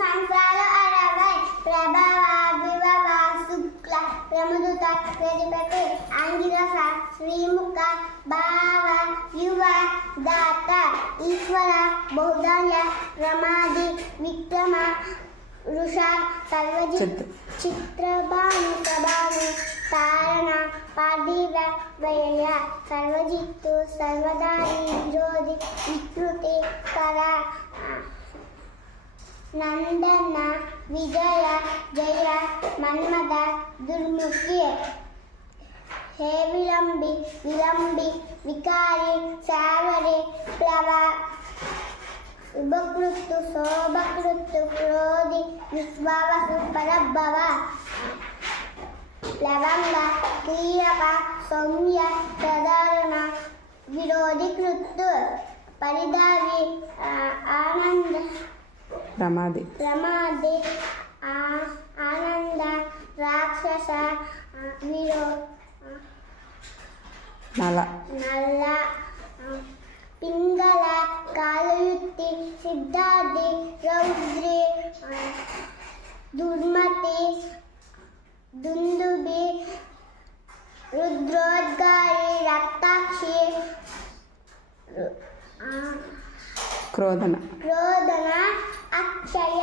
సంవత్సరాలు 60 ప్రభవ విభవ శుక్ల ప్రముదుత ప్రతిపతి అంగిరస శ్రీముఖ భావ యువ దాత ఈశ్వర బౌద్ధల్య ప్రమాది విక్రమ ఋష సర్వజిత్ చిత్రభాను ప్రభాను తారణ పార్థివ వయ సర్వజిత్తు సర్వదారి విరోధి వికృతి కర నందన విజయ జయ మన్మద దుర్ముఖి హే విలంబి విలంబి వికారి సావరి ప్లవ ఉపకృత్తు శోభకృత్తు క్రోధి విశ్వావసు పరభవ ప్లవంగ క్రియక సౌమ్య ప్రధారణ విరోధి కృత్తు పరిధావి ఆనంద ప్రమాది ఆనంద రాక్షస విరో నల్ల పింగళ కాలయుక్తి సిద్ధార్థి రౌద్రి దుర్మతి దుందుబి రుద్రోద్గారి రక్తాక్షి క్రోధన అక్షయ